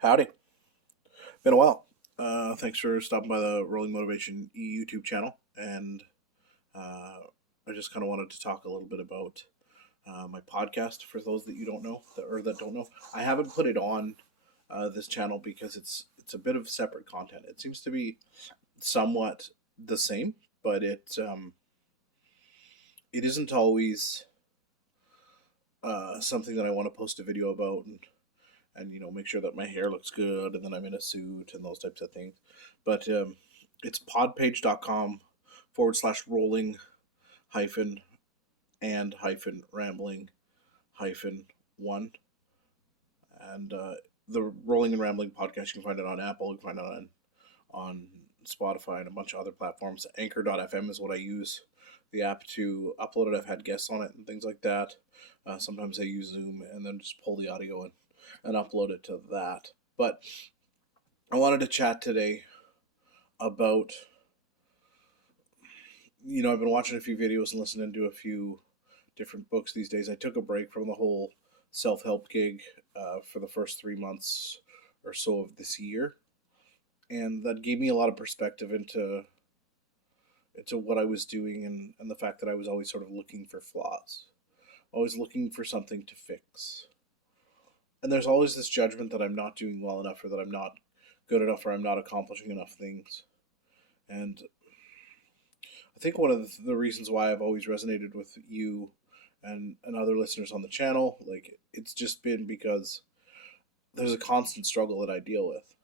Howdy. Been a while. Thanks for stopping by the Rolling Motivation YouTube channel. And I just kind of wanted to talk a little bit about my podcast for those that you don't know that don't know. I haven't put it on this channel because it's a bit of separate content. It seems to be somewhat the same, but it isn't always something that I want to post a video about and make sure that my hair looks good and then I'm in a suit and those types of things. But it's podpage.com/rolling hyphen and hyphen rambling hyphen one. And the Rolling and Rambling podcast, you can find it on Apple, you can find it on Spotify and a bunch of other platforms. Anchor.fm is what I use the app to upload it. I've had guests on it and things like that. Sometimes I use Zoom and then just pull the audio and upload it to that. But I wanted to chat today about, I've been watching a few videos and listening to a few different books these days. I took a break from the whole self-help gig for the first 3 months or so of this year. And that gave me a lot of perspective into what I was doing and the fact that I was always sort of looking for flaws, always looking for something to fix. And there's always this judgment that I'm not doing well enough or that I'm not good enough or I'm not accomplishing enough things. And I think one of the reasons why I've always resonated with you and other listeners on the channel, like it's just been because there's a constant struggle that I deal with.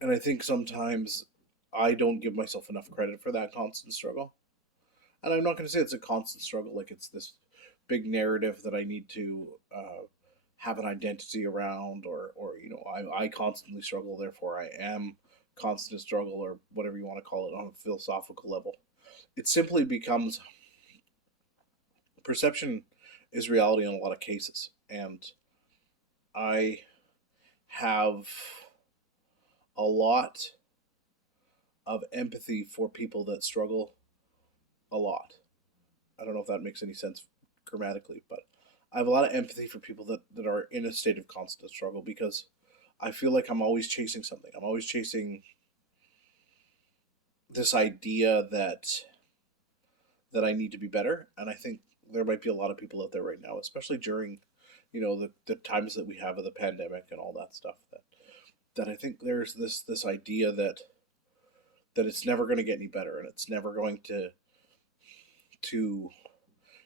And I think sometimes I don't give myself enough credit for that constant struggle. And I'm not going to say it's a constant struggle, like it's this big narrative that I need to have an identity around, or I constantly struggle, therefore I am constant struggle, or whatever you want to call it on a philosophical level. It simply becomes perception is reality in a lot of cases, and I have a lot of empathy for people that struggle a lot. I don't know if that makes any sense grammatically, but I have a lot of empathy for people that are in a state of constant struggle, because I feel like I'm always chasing something. I'm always chasing this idea that I need to be better. And I think there might be a lot of people out there right now, especially during, the times that we have of the pandemic and all that stuff, that I think there's this idea that it's never going to get any better and it's never going to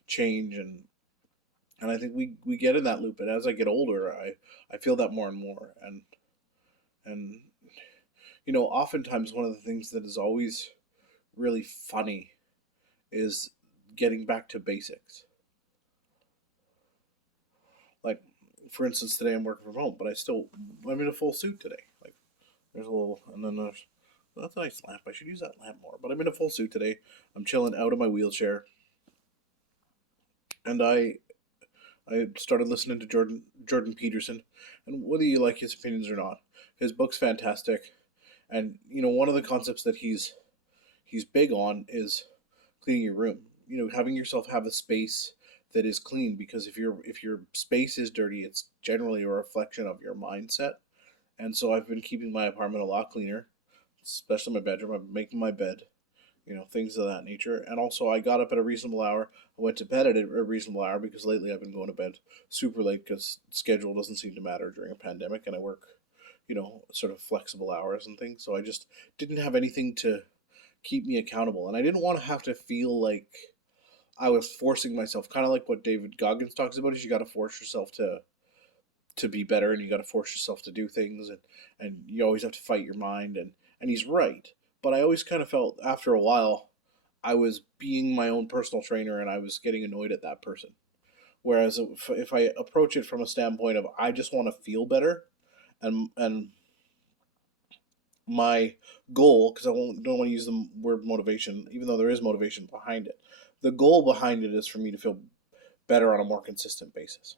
change, and I think we get in that loop. And as I get older, I feel that more and more. And oftentimes one of the things that is always really funny is getting back to basics. Like, for instance, today I'm working from home, but I'm in a full suit today. Like, there's a little, and then there's, that's a nice lamp. I should use that lamp more. But I'm in a full suit today. I'm chilling out of my wheelchair, and I started listening to Jordan Peterson, and whether you like his opinions or not, his book's fantastic. And one of the concepts that he's big on is cleaning your room. Having yourself have a space that is clean, because if your space is dirty, it's generally a reflection of your mindset. And so I've been keeping my apartment a lot cleaner, especially my bedroom. I've been making my bed, things of that nature. And also, I got up at a reasonable hour. I went to bed at a reasonable hour, because lately I've been going to bed super late because schedule doesn't seem to matter during a pandemic, and I work, sort of flexible hours and things. So I just didn't have anything to keep me accountable, and I didn't want to have to feel like I was forcing myself. Kind of like what David Goggins talks about, is you got to force yourself to be better, and you got to force yourself to do things, and you always have to fight your mind, and he's right. But I always kind of felt after a while I was being my own personal trainer, and I was getting annoyed at that person. Whereas if I approach it from a standpoint of I just want to feel better, and my goal, because don't want to use the word motivation, even though there is motivation behind it. The goal behind it is for me to feel better on a more consistent basis.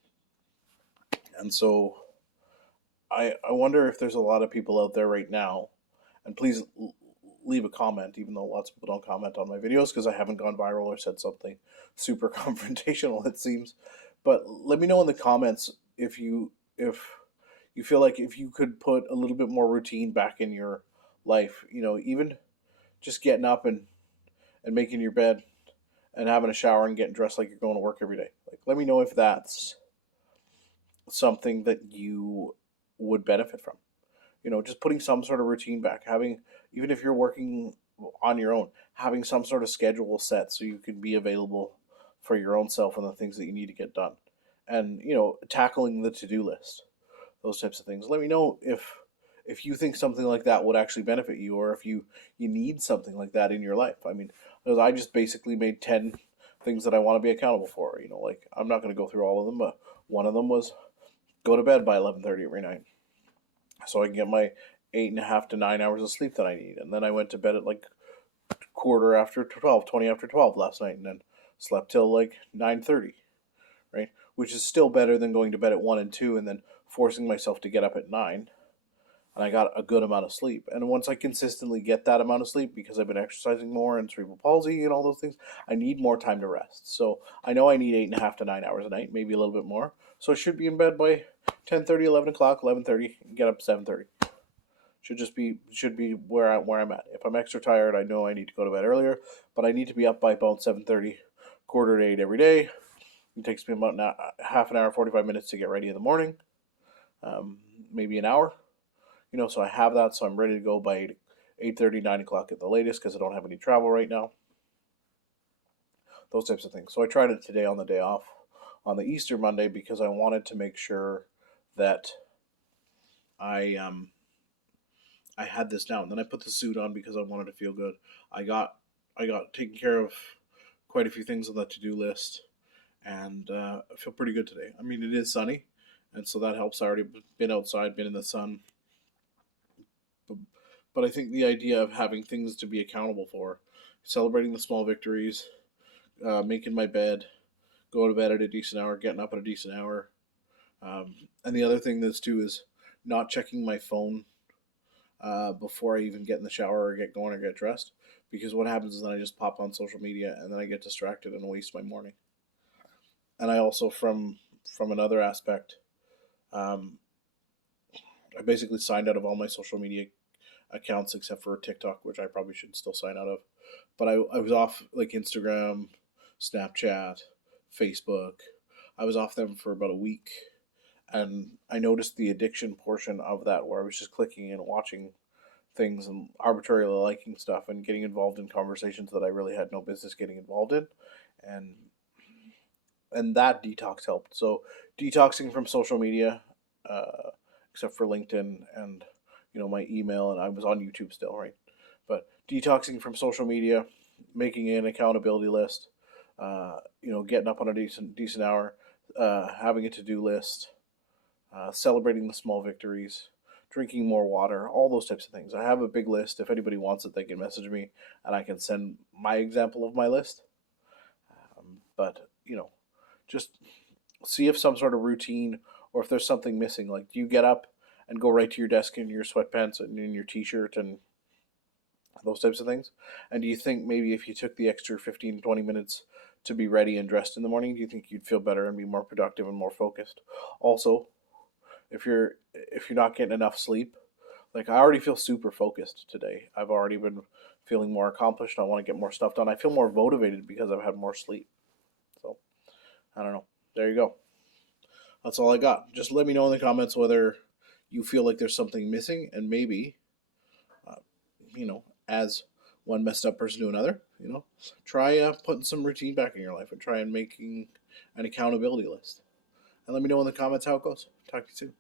And so I wonder if there's a lot of people out there right now, and please leave a comment, even though lots of people don't comment on my videos because I haven't gone viral or said something super confrontational, it seems. But let me know in the comments if you feel like if you could put a little bit more routine back in your life, even just getting up and making your bed and having a shower and getting dressed like you're going to work every day. Like, let me know if that's something that you would benefit from. Just putting some sort of routine back, having, even if you're working on your own, having some sort of schedule set so you can be available for your own self and the things that you need to get done. And, tackling the to do list, those types of things. Let me know if you think something like that would actually benefit you, or if you need something like that in your life. I mean, because I just basically made 10 things that I want to be accountable for. Like, I'm not going to go through all of them, but one of them was go to bed by 11:30 every night, so I can get my 8.5 to 9 hours of sleep that I need. And then I went to bed at like quarter after 12, 20 after 12 last night, and then slept till like 9:30, right? Which is still better than going to bed at 1 and 2 and then forcing myself to get up at 9. And I got a good amount of sleep. And once I consistently get that amount of sleep, because I've been exercising more and cerebral palsy and all those things, I need more time to rest. So I know I need 8.5 to 9 hours a night, maybe a little bit more. So I should be in bed by 10:30, 11 o'clock, 11:30, and get up 7:30. Should be where I'm at. If I'm extra tired, I know I need to go to bed earlier, but I need to be up by about 7:30, quarter to 8 every day. It takes me about half an hour, 45 minutes to get ready in the morning, maybe an hour. So I have that, so I'm ready to go by 8:30, 9 o'clock at the latest, because I don't have any travel right now. Those types of things. So I tried it today on the day off, on the Easter Monday, because I wanted to make sure that I I had this down. Then I put the suit on because I wanted to feel good. I got taken care of quite a few things on the to do list, and I feel pretty good today. I mean, it is sunny, and so that helps. I already been outside, been in the sun. But I think the idea of having things to be accountable for, celebrating the small victories, making my bed, go to bed at a decent hour, getting up at a decent hour. And the other thing that's too is not checking my phone before I even get in the shower or get going or get dressed. Because what happens is then I just pop on social media and then I get distracted and waste my morning. And I also, from another aspect, um, I basically signed out of all my social media accounts except for TikTok, which I probably should still sign out of. But I was off like Instagram, Snapchat, Facebook. I was off them for about a week. And I noticed the addiction portion of that, where I was just clicking and watching things and arbitrarily liking stuff and getting involved in conversations that I really had no business getting involved in. And that detox helped. So detoxing from social media, except for LinkedIn and my email, and I was on YouTube still, right? But detoxing from social media, making an accountability list, getting up on a decent hour, having a to do list, celebrating the small victories, drinking more water, all those types of things. I have a big list. If anybody wants it, they can message me, and I can send my example of my list. But just see if some sort of routine, or if there's something missing. Like, do you get up and go right to your desk in your sweatpants and in your t-shirt and those types of things? And do you think maybe if you took the extra 15, 20 minutes to be ready and dressed in the morning, do you think you'd feel better and be more productive and more focused? Also, if you're not getting enough sleep, like, I already feel super focused today. I've already been feeling more accomplished. I want to get more stuff done. I feel more motivated because I've had more sleep. So, I don't know. There you go. That's all I got. Just let me know in the comments whether you feel like there's something missing, and maybe, uh, as one messed up person to another, try putting some routine back in your life and try and making an accountability list. And let me know in the comments how it goes. Talk to you soon.